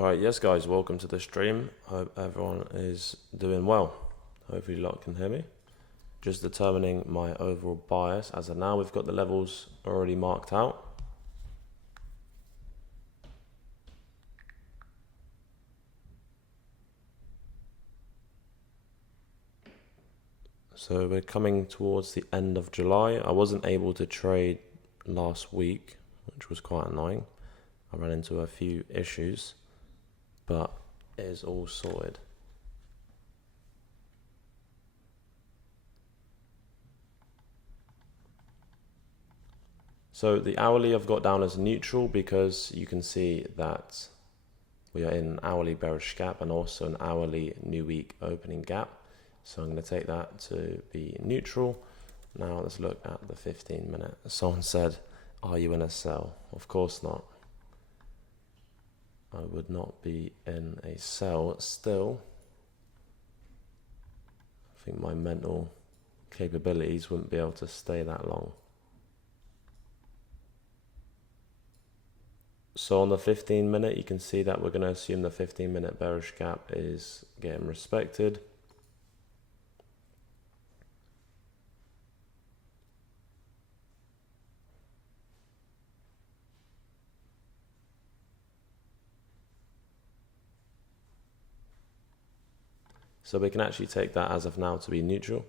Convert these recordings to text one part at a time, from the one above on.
Alright, yes guys, welcome to the stream. Hope everyone is doing well. Hopefully you lot can hear me. Just determining my overall bias. As of now, we've got the levels already marked out. So we're coming towards the end of July. I wasn't able to trade last week, which was quite annoying. I ran into a few issues, but it is all sorted. So the hourly I've got down as neutral because you can see that we are in an hourly bearish gap and also an hourly new week opening gap. So I'm going to take that to be neutral. Now let's look at the 15-minute. Someone said, are you in a sell? Of course not. I would not be in a sell. Still, I think my mental capabilities wouldn't be able to stay that long. So on the 15-minute, you can see that we're going to assume the 15-minute bearish gap is getting respected. So we can actually take that as of now to be neutral.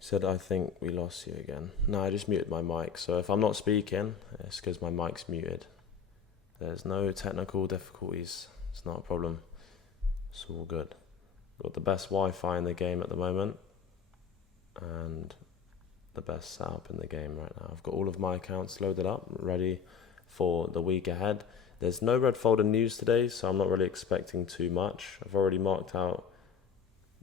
Said, I think we lost you again. No, I just muted my mic. So if I'm not speaking, it's because my mic's muted. There's no technical difficulties. It's not a problem. It's all good. Got the best Wi-Fi in the game at the moment. And the best setup in the game right now. I've got all of my accounts loaded up, ready for the week ahead. There's no red folder news today, so I'm not really expecting too much. I've already marked out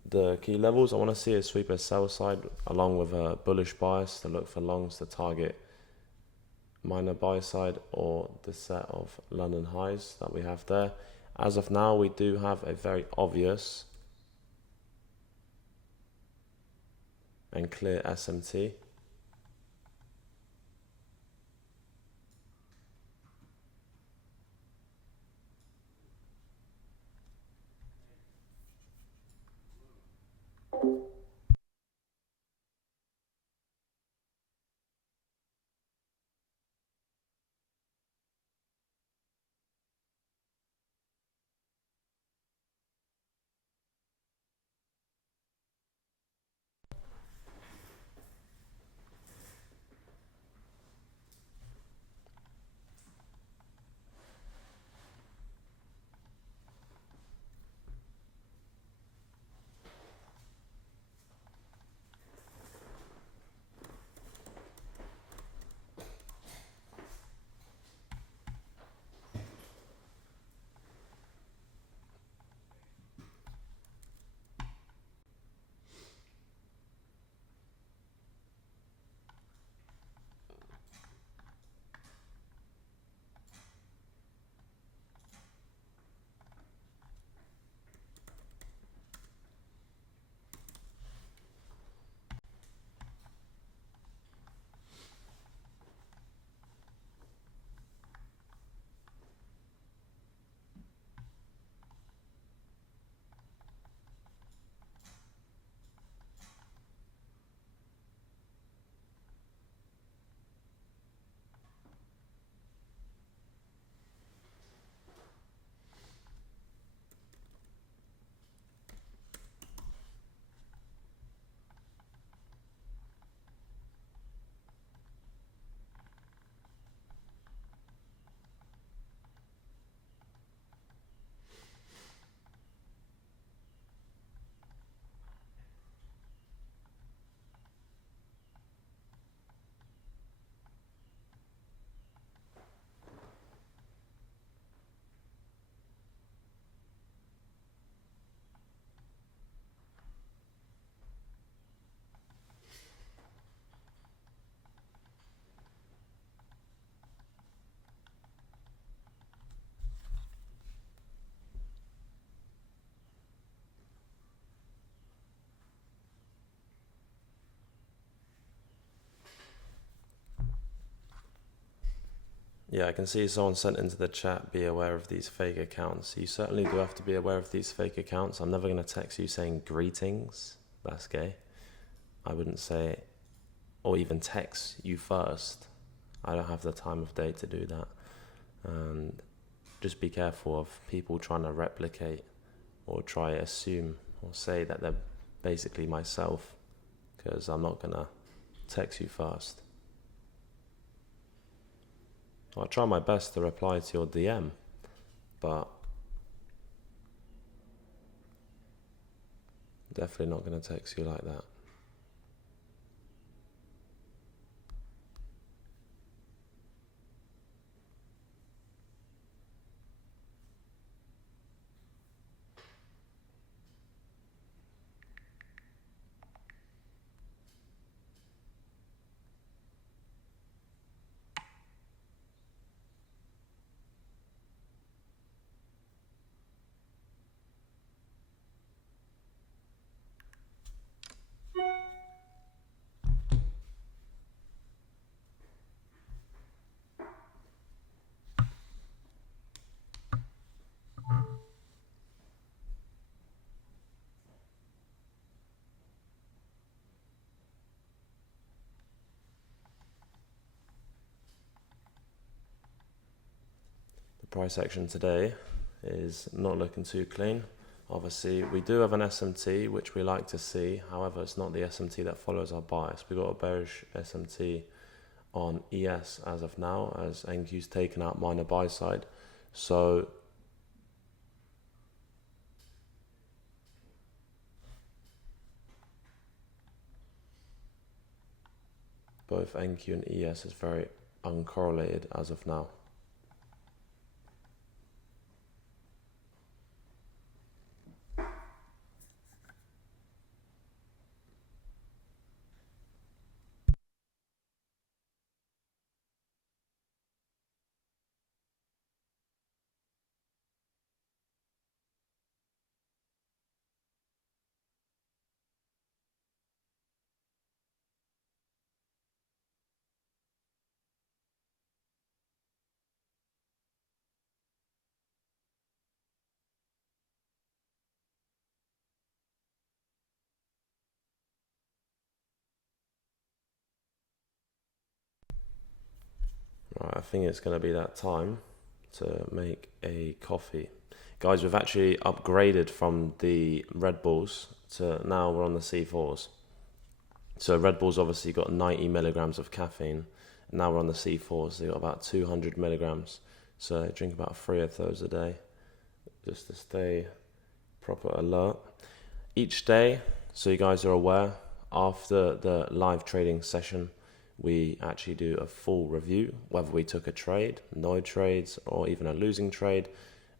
the key levels. I want to see a sweeper sell side along with a bullish bias to look for longs to target minor buy side or the set of London highs that we have there. As of now, we do have a very obvious and clear SMT. Yeah, I can see someone sent into the chat, be aware of these fake accounts. You certainly do have to be aware of these fake accounts. I'm never going to text you saying greetings. That's gay. I wouldn't say, or even text you first. I don't have the time of day to do that. And just be careful of people trying to replicate or try to assume or say that they're basically myself, because I'm not going to text you first. I'll try my best to reply to your DM, but definitely not going to text you like that. The price action today is not looking too clean. Obviously, we do have an SMT, which we like to see. However, it's not the SMT that follows our bias. We've got a bearish SMT on ES as of now, as NQ's taken out minor buy side. So both NQ and ES is very uncorrelated as of now. Right, I think it's going to be that time to make a coffee. Guys, we've actually upgraded from the Red Bulls to now we're on the C4s. So Red Bull's obviously got 90 milligrams of caffeine. And now we're on the C4s. They've got about 200 milligrams. So drink about 3 of those a day, just to stay proper alert. Each day, so you guys are aware, after the live trading session, we actually do a full review, whether we took a trade, no trades, or even a losing trade.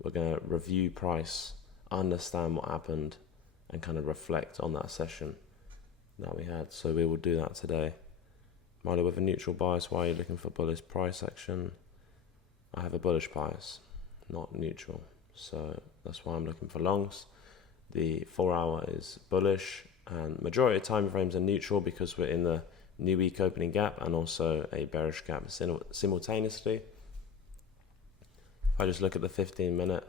We're going to review price, understand what happened, and kind of reflect on that session that we had. So we will do that today. Milo, with a neutral bias, why are you looking for bullish price action? I have a bullish bias, not neutral. So that's why I'm looking for longs. The 4 hour is bullish, and majority of time frames are neutral because we're in the new week opening gap and also a bearish gap simultaneously. If I just look at the 15 minute,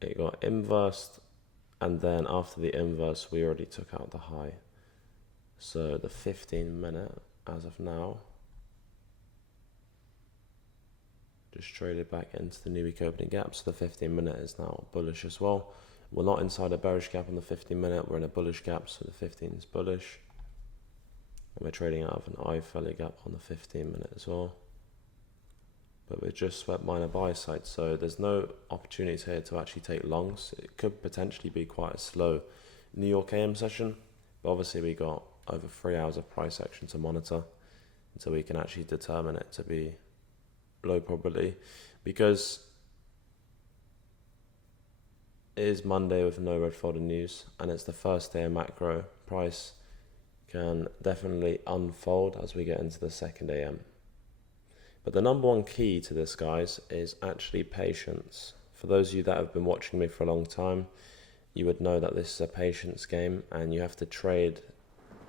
it got inversed, and then after the inverse we already took out the high. So the 15 minute as of now just traded back into the new week opening gap, so the 15 minute is now bullish as well. We're not inside a bearish gap on the 15 minute, we're in a bullish gap, so the 15 is bullish. And we're trading out of an eye fairly gap on the 15 minute as well. But we've just swept minor buy side, so there's no opportunity here to actually take longs. It could potentially be quite a slow New York AM session, but obviously we got over 3 hours of price action to monitor until we can actually determine it to be low probability, because it is Monday with no red folder news and it's the first day of macro. Price can definitely unfold as we get into the second AM. But the number one key to this, guys, is actually patience. For those of you that have been watching me for a long time, you would know that this is a patience game and you have to trade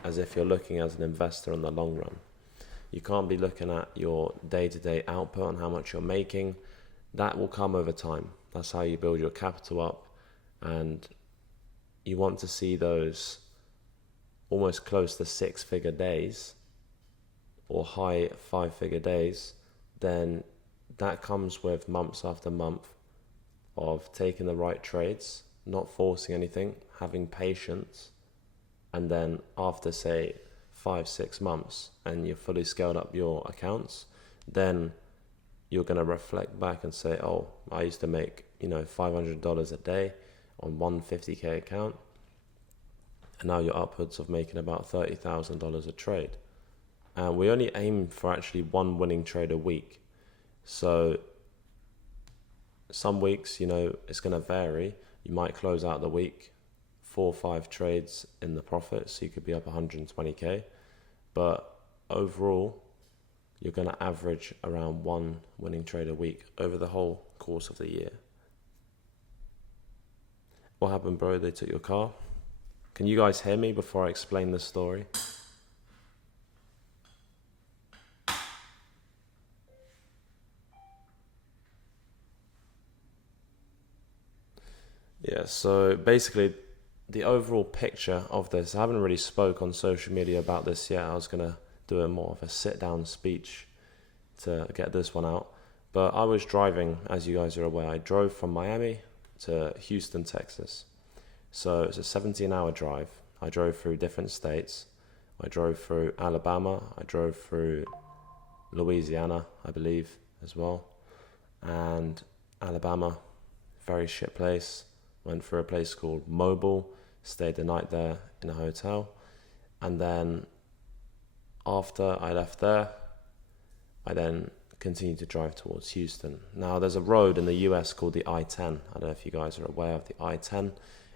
as if you're looking as an investor in the long run. You can't be looking at your day-to-day output and how much you're making. That will come over time. That's how you build your capital up, and you want to see those almost close to 6-figure days or high 5-figure days. Then that comes with months after month of taking the right trades, not forcing anything, having patience, and then after say 5-6 months and you're fully scaled up your accounts, then you're going to reflect back and say, oh, I used to make $500 a day on one $50K account, and now you're upwards of making about $30,000 a trade. And we only aim for actually one winning trade a week. So some weeks, it's going to vary. You might close out the week 4 or 5 trades in the profit, so you could be up 120K. But overall, you're going to average around one winning trade a week over the whole course of the year. What happened, bro? They took your car? Can you guys hear me before I explain this story? Yeah, so basically the overall picture of this, I haven't really spoke on social media about this yet. I was going to do a more of a sit-down speech to get this one out. But I was driving, as you guys are aware, I drove from Miami to Houston, Texas. So it's a 17-hour drive. I drove through different states. I drove through Alabama. I drove through Louisiana, I believe, as well. And Alabama, very shit place. Went through a place called Mobile, stayed the night there in a hotel. And then after I left there, I then continued to drive towards Houston. Now, there's a road in the US called the I-10. I don't know if you guys are aware of the I-10.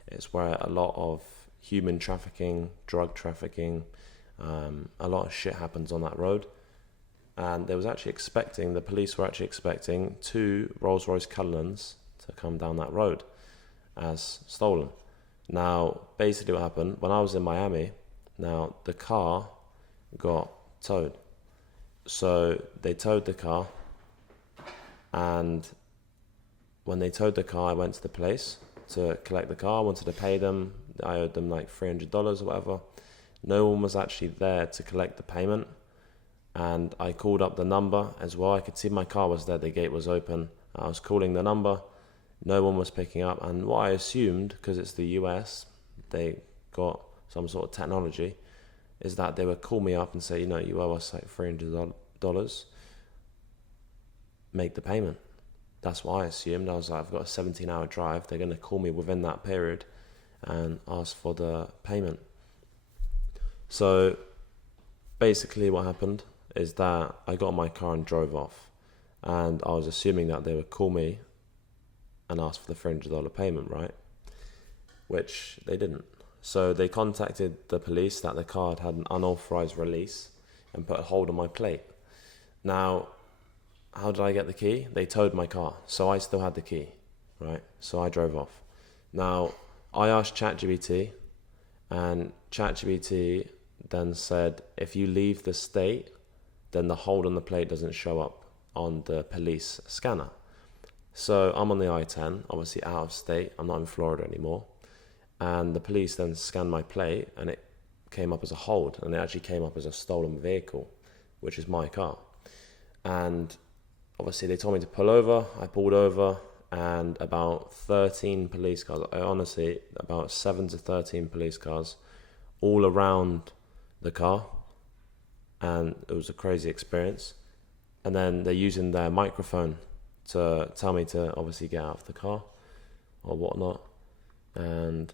It's where a lot of human trafficking, drug trafficking, a lot of shit happens on that road. And the police were actually expecting 2 Rolls-Royce Cullens to come down that road as stolen. Now, basically what happened, when I was in Miami, now the car got towed. So they towed the car, and when they towed the car, I went to the place to collect the car. I wanted to pay them. I owed them like $300 or whatever. No one was actually there to collect the payment, and I called up the number as well. I could see my car was there, the gate was open. I was calling the number, no one was picking up, and what I assumed, because it's the US, they got some sort of technology, is that they would call me up and say, you owe us like $300, make the payment. That's what I assumed. I was like, I've got a 17-hour drive, they're going to call me within that period and ask for the payment. So basically what happened is that I got in my car and drove off, and I was assuming that they would call me and ask for the $300 payment, right? Which they didn't. So they contacted the police that the car had an unauthorized release and put a hold on my plate. Now, how did I get the key? They towed my car, so I still had the key, right? So I drove off. Now, I asked ChatGPT, and ChatGPT then said, if you leave the state, then the hold on the plate doesn't show up on the police scanner. So I'm on the I-10, obviously out of state. I'm not in Florida anymore. And the police then scanned my plate, and it came up as a hold, and it actually came up as a stolen vehicle, which is my car. And obviously they told me to pull over. I pulled over, and about 13 police cars, honestly, about 7 to 13 police cars all around the car. And it was a crazy experience. And then they're using their microphone to tell me to obviously get out of the car or whatnot. And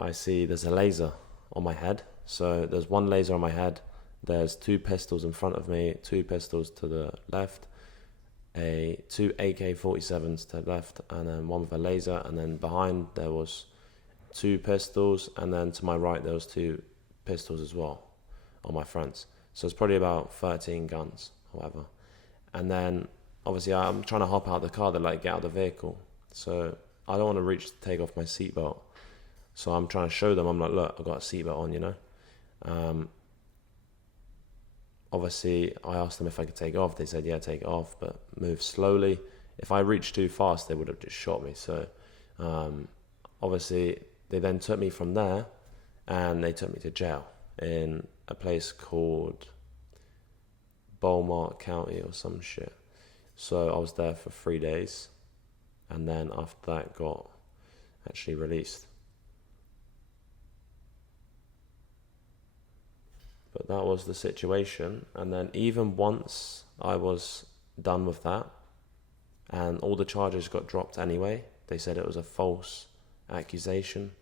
I see there's a laser on my head. So there's one laser on my head. There's 2 pistols in front of me, 2 pistols to the left, 2 AK-47s to the left, and then one with a laser. And then behind there was 2 pistols, and then to my right there was 2 pistols as well on my fronts. So it's probably about 13 guns, however. And then obviously I'm trying to hop out of the car. They're like, get out of the vehicle. So I don't want to reach to take off my seatbelt. So I'm trying to show them, I'm like, look, I've got a seatbelt on, obviously I asked them if I could take it off. They said, yeah, take it off, but move slowly. If I reached too fast, they would have just shot me. So obviously they then took me from there and they took me to jail in a place called Beaumont County or some shit. So I was there for 3 days, and then after that got actually released. But that was the situation. And then even once I was done with that and all the charges got dropped anyway, they said it was a false accusation.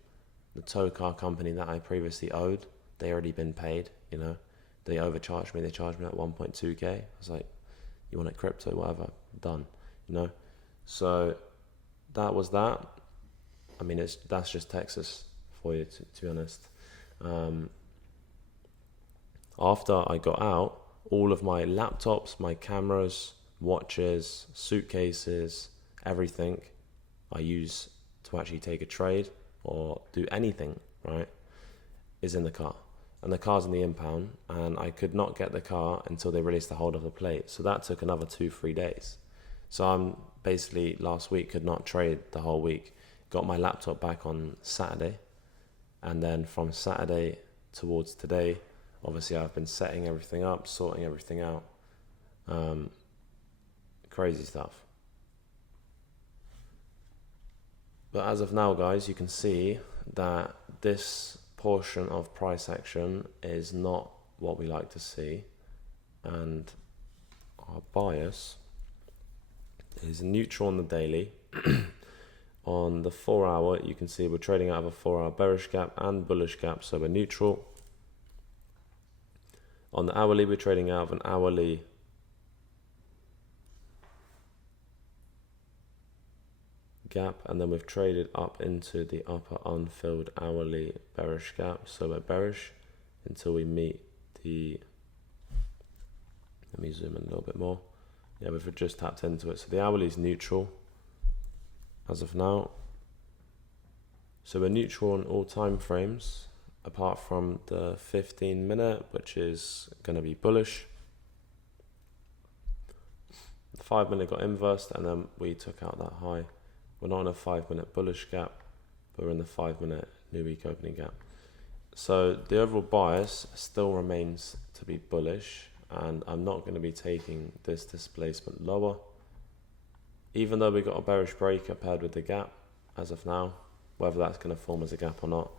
The tow car company that I previously owed, they already been paid, you know. They overcharged me. They charged me like 1.2k. I was like, you want it crypto, whatever, done, you know. So that was that. I mean, that's just Texas for you, to be honest. After I got out, all of my laptops, my cameras, watches, suitcases, everything I use to actually take a trade or do anything, right, is in the car. And the car's in the impound, and I could not get the car until they released the hold of the plate. So that took another 2-3 days. So I'm basically last week could not trade the whole week. Got my laptop back on Saturday, and then from Saturday towards today, obviously I've been setting everything up, sorting everything out. Crazy stuff. But as of now, guys, you can see that this portion of price action is not what we like to see, and our bias is neutral on the daily. On the 4 hour, you can see we're trading out of a 4 hour bearish gap and bullish gap, so we're neutral. On the hourly, we're trading out of an hourly gap, and then we've traded up into the upper unfilled hourly bearish gap, so we're bearish until we meet the, let me zoom in a little bit more. Yeah, we've just tapped into it. So the hourly is neutral as of now. So we're neutral on all time frames apart from the 15-minute, which is going to be bullish. The 5-minute got inversed, and then we took out that high. We're not in a 5-minute bullish gap, but we're in the 5-minute new week opening gap. So the overall bias still remains to be bullish, and I'm not going to be taking this displacement lower. Even though we got a bearish breaker paired with the gap as of now, whether that's going to form as a gap or not,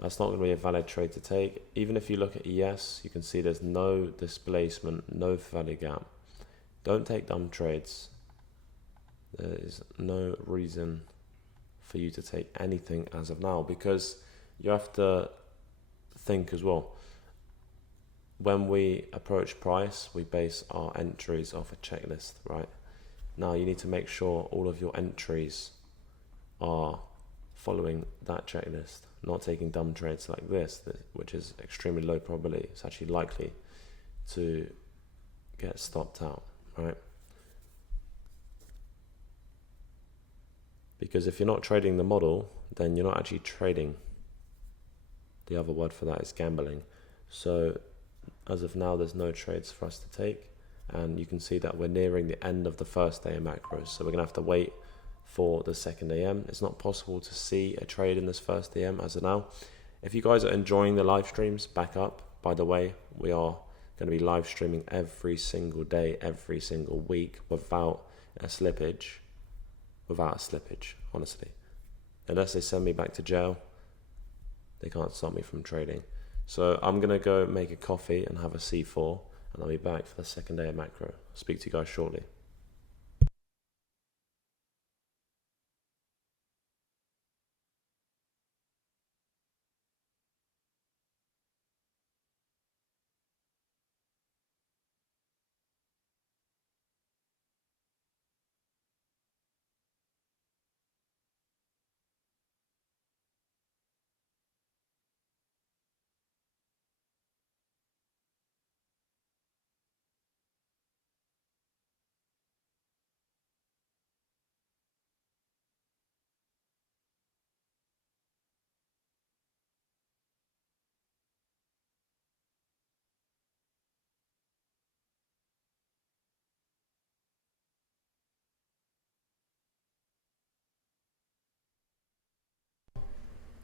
that's not going to be a valid trade to take. Even if you look at ES, you can see there's no displacement, no valid gap. Don't take dumb trades. There is no reason for you to take anything as of now, because you have to think as well. When we approach price, we base our entries off a checklist, right? Now you need to make sure all of your entries are following that checklist, not taking dumb trades like this, which is extremely low probability. It's actually likely to get stopped out, right? Because if you're not trading the model, then you're not actually trading. The other word for that is gambling. So as of now, there's no trades for us to take, and you can see that we're nearing the end of the first day of macros, so we're gonna have to wait for the second AM. It's not possible to see a trade in this first AM as of now. If you guys are enjoying the live streams, back up. By the way, we are going to be live streaming every single day, every single week, without a slippage, honestly. Unless they send me back to jail, they can't stop me from trading. So I'm going to go make a coffee and have a C4, and I'll be back for the second day of macro. I'll speak to you guys shortly.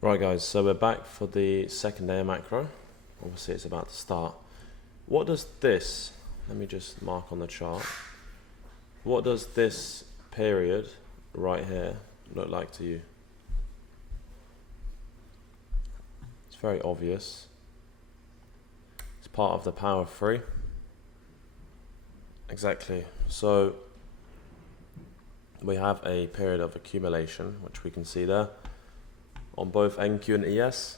Right guys, so we're back for the second day of macro. Obviously it's about to start. What does this, let me just mark on the chart. What does this period right here look like to you? It's very obvious. It's part of the power of 3. Exactly. So we have a period of accumulation, which we can see there on both NQ and ES.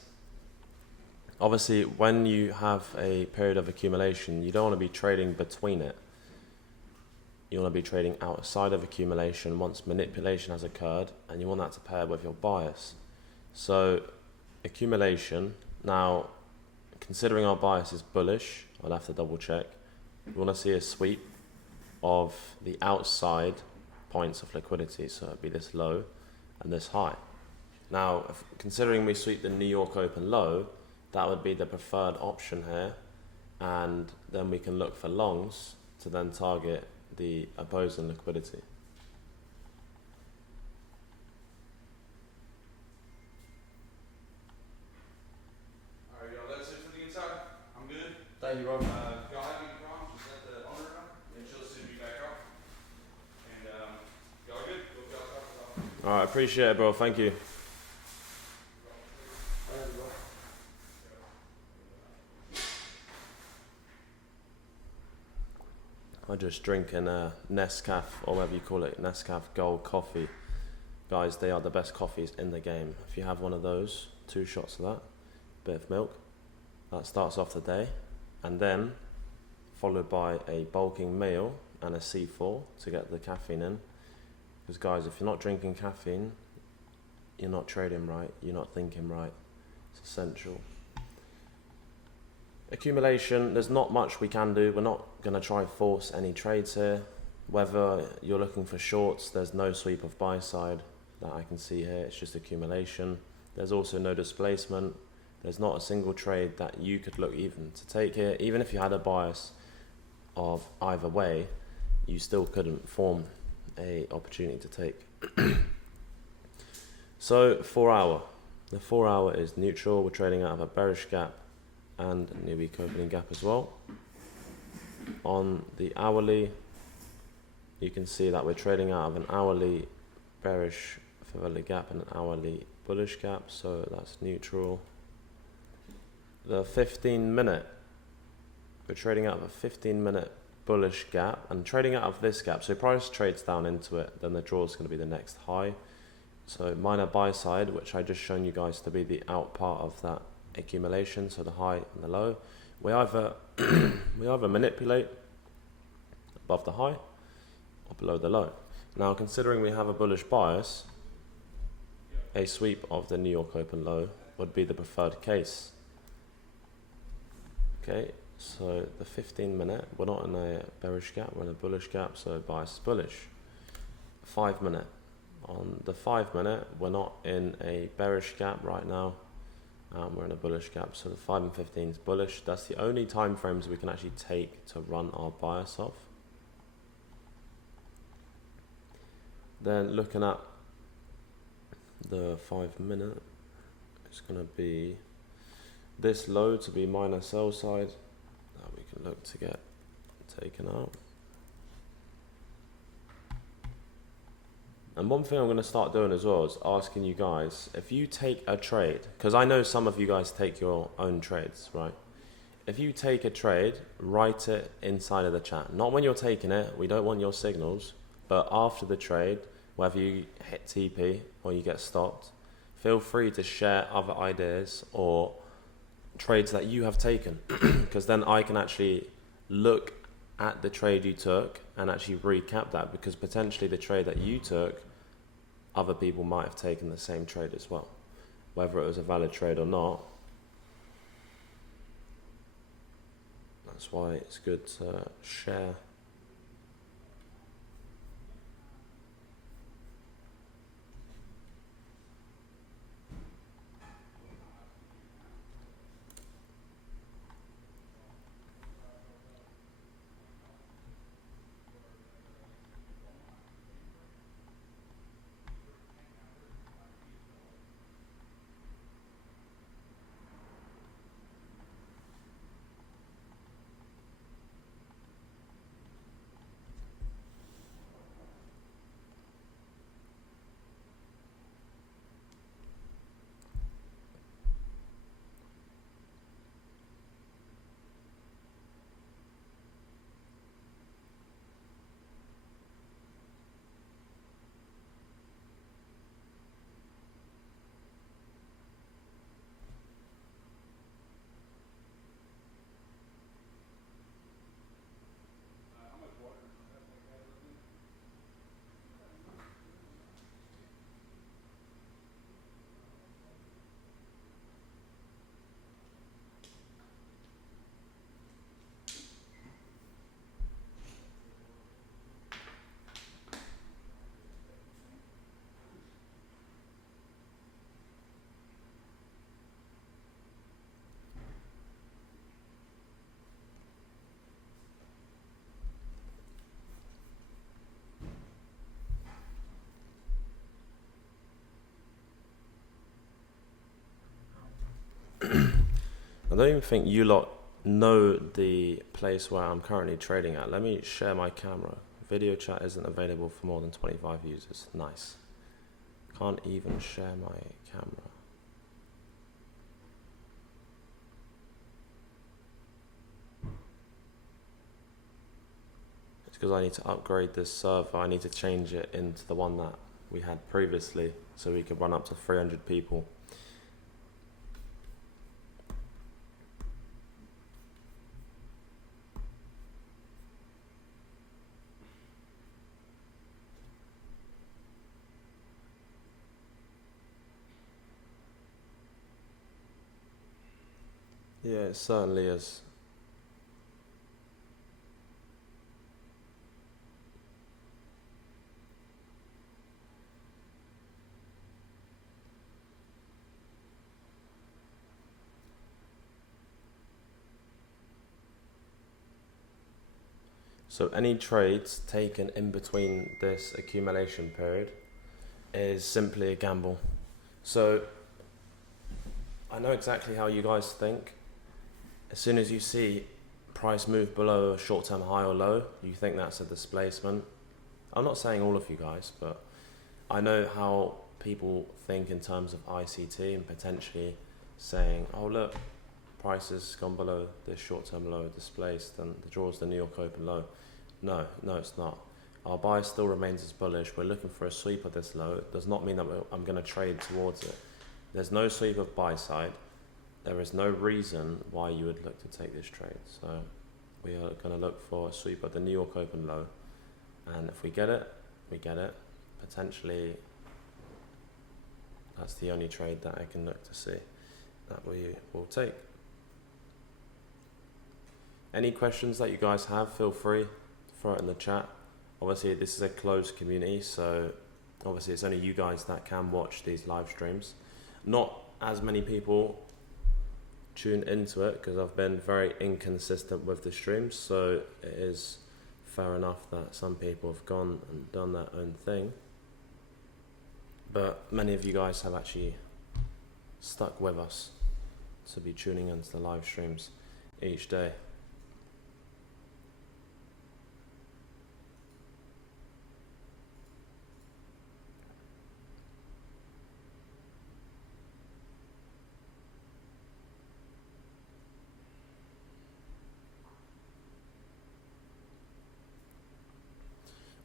Obviously, when you have a period of accumulation, you don't want to be trading between it. You want to be trading outside of accumulation once manipulation has occurred, and you want that to pair with your bias. So accumulation, now considering our bias is bullish, I'll have to double check. We want to see a sweep of the outside points of liquidity, so it'd be this low and this high. Now, considering we sweep the New York Open low, that would be the preferred option here, and then we can look for longs to then target the opposing liquidity. Alright, y'all, that's it for the inside. I'm good. Thank you, Rob. Y'all have any problems, just let the owner know, and she'll send me back out. And y'all good? Go y'all talk about. Alright, appreciate it, bro. Thank you. I'm just drinking Nescafe, or whatever you call it, Nescafe Gold coffee. Guys, they are the best coffees in the game. If you have one of those, 2 shots of that, bit of milk, that starts off the day, and then followed by a bulking meal and a C4 to get the caffeine in. Because guys, if you're not drinking caffeine, you're not trading right, you're not thinking right. It's essential. Accumulation, there's not much we can do. We're not going to try force any trades here. Whether you're looking for shorts, there's no sweep of buy side that I can see here. It's just accumulation. There's also no displacement. There's not a single trade that you could look even to take here. Even if you had a bias of either way, you still couldn't form a opportunity to take. So 4 hour. The 4 hour is neutral. We're trading out of a bearish gap and a new week opening gap as well. On the hourly, you can see that we're trading out of an hourly bearish Favelli gap and an hourly bullish gap, so that's neutral. The 15-minute, we're trading out of a 15-minute bullish gap and trading out of this gap. So price trades down into it, then the draw is going to be the next high. So minor buy side, which I just shown you guys to be the out part of that accumulation, so the high and the low. We either manipulate above the high or below the low. Now, considering we have a bullish bias, a sweep of the New York Open low would be the preferred case. Okay, so the 15-minute, we're not in a bearish gap, we're in a bullish gap, so bias is bullish. 5-minute. On the 5-minute, we're not in a bearish gap right now. We're in a bullish gap, so the 5 and 15 is bullish. That's the only time frames we can actually take to run our bias off. Then looking at the 5-minute, it's going to be this low to be minor sell side that we can look to get taken out. And one thing I'm going to start doing as well is asking you guys, if you take a trade, because I know some of you guys take your own trades, right? If you take a trade, write it inside of the chat. Not when you're taking it, we don't want your signals, but after the trade, whether you hit TP or you get stopped, feel free to share other ideas or trades that you have taken, because then I can actually look at the trade you took and actually recap that, because potentially the trade that you took, other people might have taken the same trade as well, whether it was a valid trade or not. That's why it's good to share. I don't even think you lot know the place where I'm currently trading at. Let me share my camera. Video chat isn't available for more than 25 users. Nice. Can't even share my camera. It's because I need to upgrade this server. I need to change it into the one that we had previously so we could run up to 300 people. Yeah, it certainly is. So any trades taken in between this accumulation period is simply a gamble. So I know exactly how you guys think. As soon as you see price move below a short-term high or low, you think that's a displacement. I'm not saying all of you guys, but I know how people think in terms of ICT and potentially saying, oh look, price has gone below this short-term low, displaced, and the draw's the New York Open low. No, it's not. Our bias still remains as bullish. We're looking for a sweep of this low. It does not mean that I'm going to trade towards it. There's no sweep of buy side. There is no reason why you would look to take this trade. So we are going to look for a sweep of the New York Open low. And if we get it, we get it. Potentially, that's the only trade that I can look to see that we will take. Any questions that you guys have, feel free, throw it in the chat. Obviously, this is a closed community, so obviously it's only you guys that can watch these live streams. Not as many people tune into it because I've been very inconsistent with the streams, so it is fair enough that some people have gone and done their own thing. But many of you guys have actually stuck with us to be tuning into the live streams each day.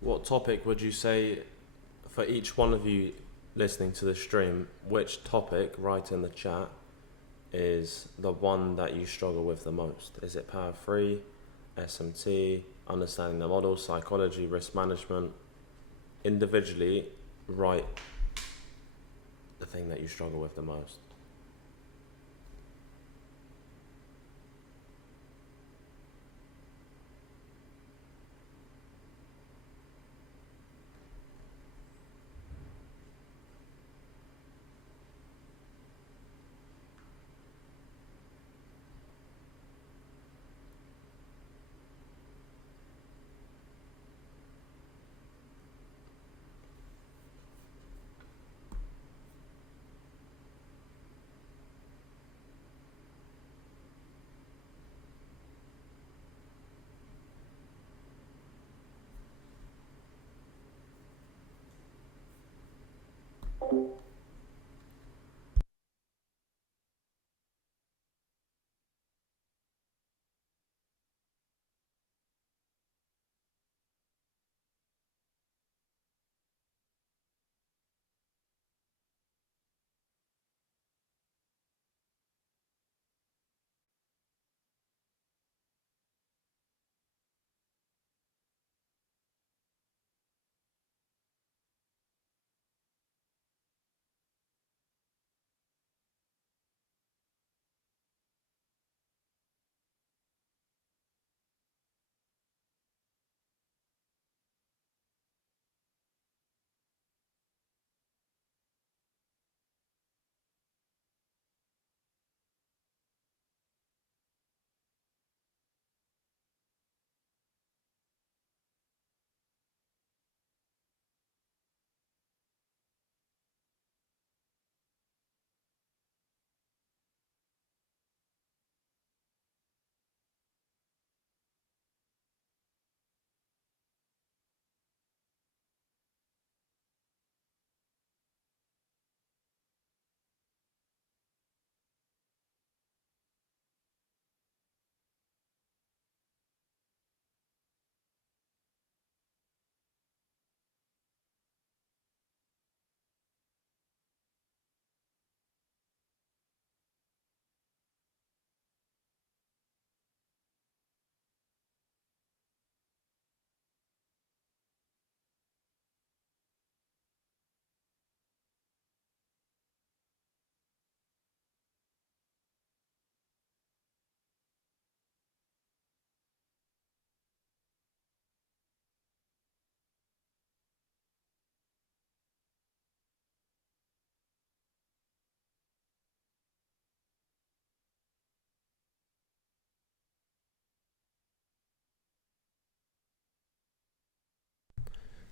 What topic would you say, for each one of you listening to the stream, which topic, write in the chat, is the one that you struggle with the most? Is it power 3, SMT, understanding the model, psychology, risk management? Individually, write the thing that you struggle with the most.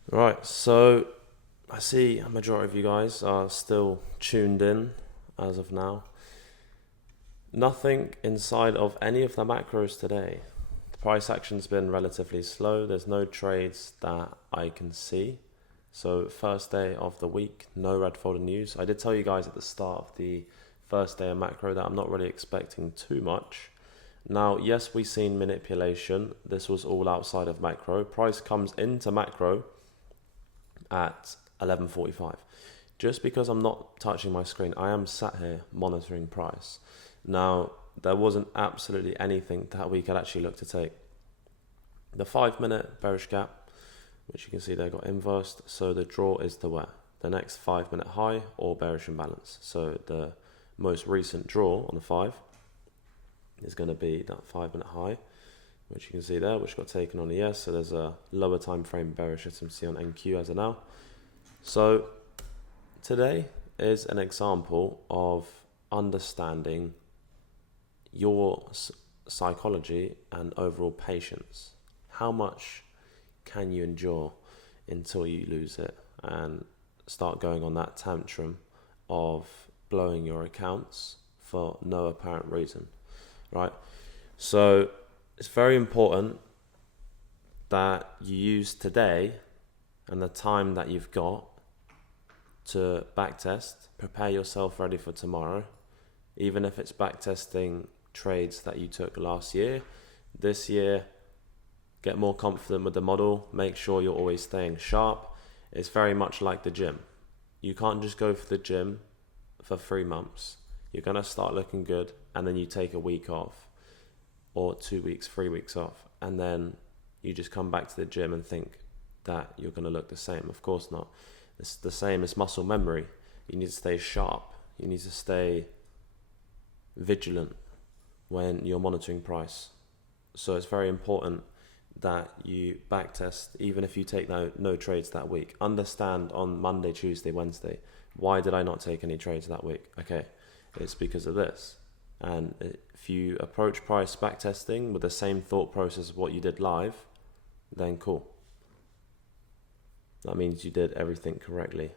Right, so I see a majority of you guys are still tuned in as of now. Nothing inside of any of the macros today. The price action's been relatively slow. There's no trades that I can see. So first day of the week, no red folder news. I did tell you guys at the start of the first day of macro that I'm not really expecting too much. Now, yes, we've seen manipulation. This was all outside of macro. Price comes into macro at 11:45. Just because I'm not touching my screen, I am sat here monitoring price. Now, there wasn't absolutely anything that we could actually look to take. The 5-minute bearish gap, which you can see there, got inversed. So the draw is to where? The next 5-minute high or bearish imbalance. So the most recent draw on the 5 is going to be that 5-minute high, which you can see there, which got taken on the ES. So there's a lower time frame bearish SMC on NQ as of now. So today is an example of understanding your psychology and overall patience. How much can you endure until you lose it and start going on that tantrum of blowing your accounts for no apparent reason, right? So it's very important that you use today and the time that you've got to backtest, prepare yourself ready for tomorrow. Even if it's backtesting trades that you took last year, this year, get more confident with the model. Make sure you're always staying sharp. It's very much like the gym. You can't just go for the gym for 3 months. You're going to start looking good and then you take a week off or 2 weeks, 3 weeks off. And then you just come back to the gym and think that you're going to look the same. Of course not. It's the same as muscle memory. You need to stay sharp. You need to stay vigilant when you're monitoring price. So it's very important that you backtest, even if you take no trades that week. Understand on Monday, Tuesday, Wednesday, why did I not take any trades that week? Okay, it's because of this. And if you approach price backtesting with the same thought process of what you did live, then cool. That means you did everything correctly.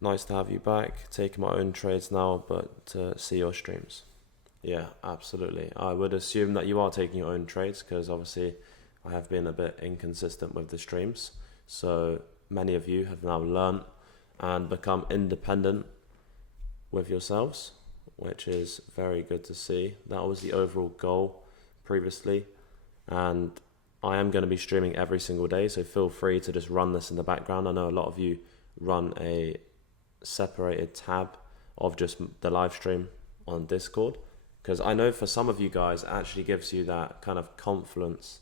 Nice to have you back. Taking my own trades now, but to see your streams. Yeah, absolutely. I would assume that you are taking your own trades because obviously I have been a bit inconsistent with the streams. So many of you have now learnt and become independent with yourselves, which is very good to see. That was the overall goal previously. And I am going to be streaming every single day, so feel free to just run this in the background. I know a lot of you run a separated tab of just the live stream on Discord, because I know for some of you guys it actually gives you that kind of confidence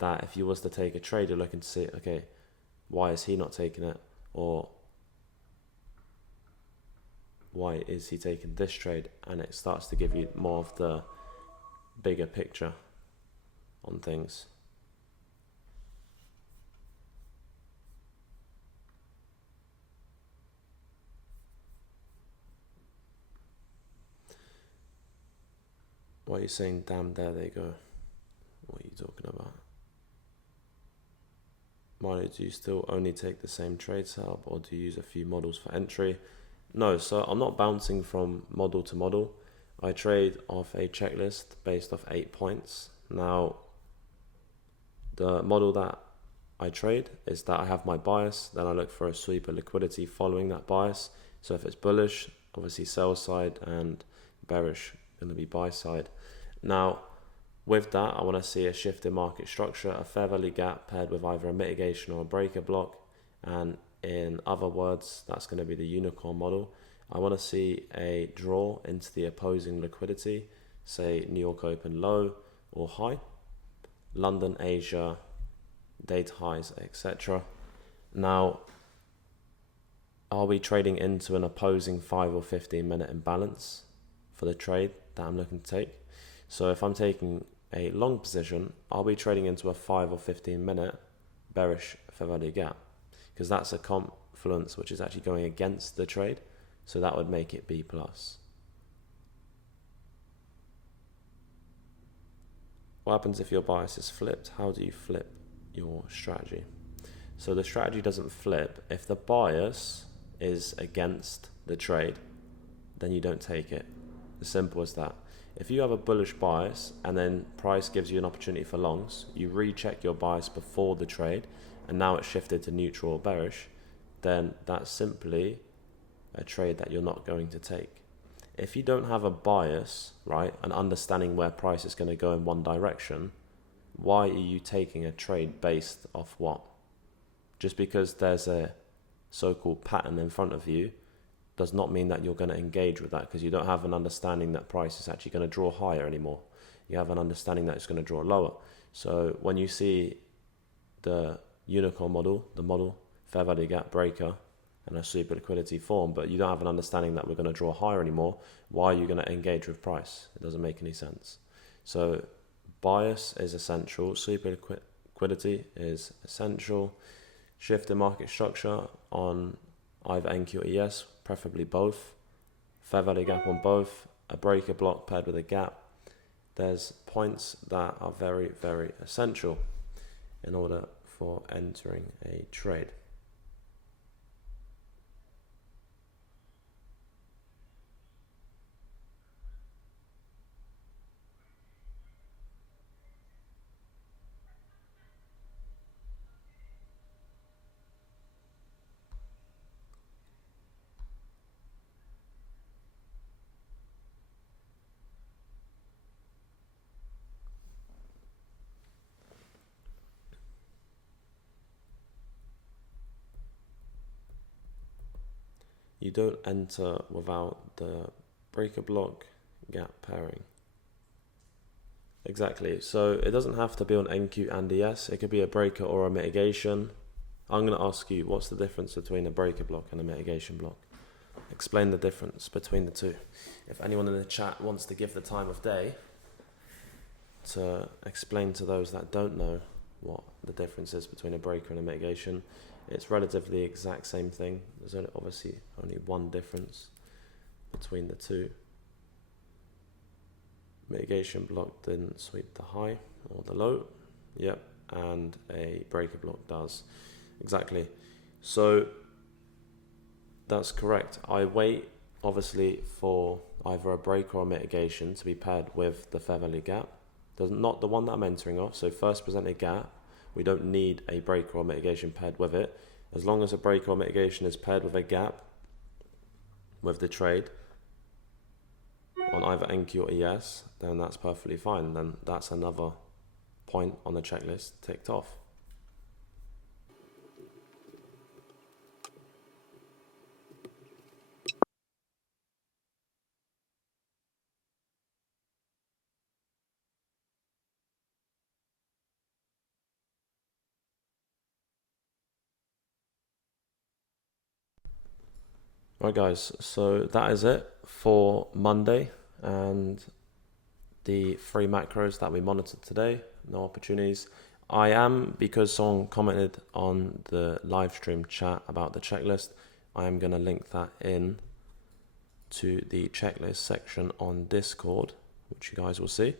that if you was to take a trade, you're looking to see, okay, why is he not taking it, or why is he taking this trade, and it starts to give you more of the bigger picture on things. What are you saying? Damn, there they go. What are you talking about? Milo, do you still only take the same trade setup, or do you use a few models for entry? No, so I'm not bouncing from model to model. I trade off a checklist based off 8 points. Now, the model that I trade is that I have my bias, then I look for a sweep of liquidity following that bias. So if it's bullish, obviously sell side, and bearish, going to be buy side. Now, with that, I want to see a shift in market structure, a fair value gap paired with either a mitigation or a breaker block. And in other words, that's going to be the unicorn model. I want to see a draw into the opposing liquidity, say New York open low or high, London, Asia, data highs, etc. Now, are we trading into an opposing 5 or 15 minute imbalance for the trade that I'm looking to take? So if I'm taking a long position, are we trading into a 5 or 15 minute bearish fair value gap? Because that's a confluence which is actually going against the trade, so that would make it B+. what happens if your bias is flipped? How do you flip your strategy? So the strategy doesn't flip. If the bias is against the trade, then you don't take it. As simple as that. If you have a bullish bias and then price gives you an opportunity for longs, you recheck your bias before the trade and now it's shifted to neutral or bearish, then that's simply a trade that you're not going to take. If you don't have a bias, right, and understanding where price is going to go in one direction, why are you taking a trade based off what? Just because there's a so-called pattern in front of you does not mean that you're going to engage with that, because you don't have an understanding that price is actually going to draw higher anymore. You have an understanding that it's going to draw lower. So when you see the unicorn model, the model, fair value gap breaker, and a super liquidity form, but you don't have an understanding that we're going to draw higher anymore, why are you going to engage with price? It doesn't make any sense. So bias is essential, super liquidity is essential, shift in market structure on either NQ or ES, preferably both, fair value gap on both, a breaker block paired with a gap. There's points that are very, very essential in order for entering a trade. You don't enter without the breaker block gap pairing. Exactly. So it doesn't have to be on NQ and ES. It could be a breaker or a mitigation. I'm going to ask you, what's the difference between a breaker block and a mitigation block? Explain the difference between the two. If anyone in the chat wants to give the time of day to explain to those that don't know what the difference is between a breaker and a mitigation, it's relatively the exact same thing. There's obviously only one difference between the two. Mitigation block didn't sweep the high or the low. Yep, and a breaker block does. Exactly. So that's correct. I wait obviously for either a break or a mitigation to be paired with the fair value gap. Not the one that I'm entering off. So first present a gap. We don't need a break or mitigation paired with it. As long as a break or mitigation is paired with a gap with the trade on either NQ or ES, then that's perfectly fine. Then that's another point on the checklist ticked off. Right guys, so that is it for Monday and the 3 macros that we monitored today. No opportunities. I am, because someone commented on the live stream chat about the checklist, I am going to link that in to the checklist section on Discord, which you guys will see.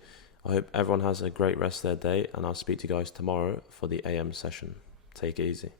I hope everyone has a great rest of their day, and I'll speak to you guys tomorrow for the AM session. Take it easy.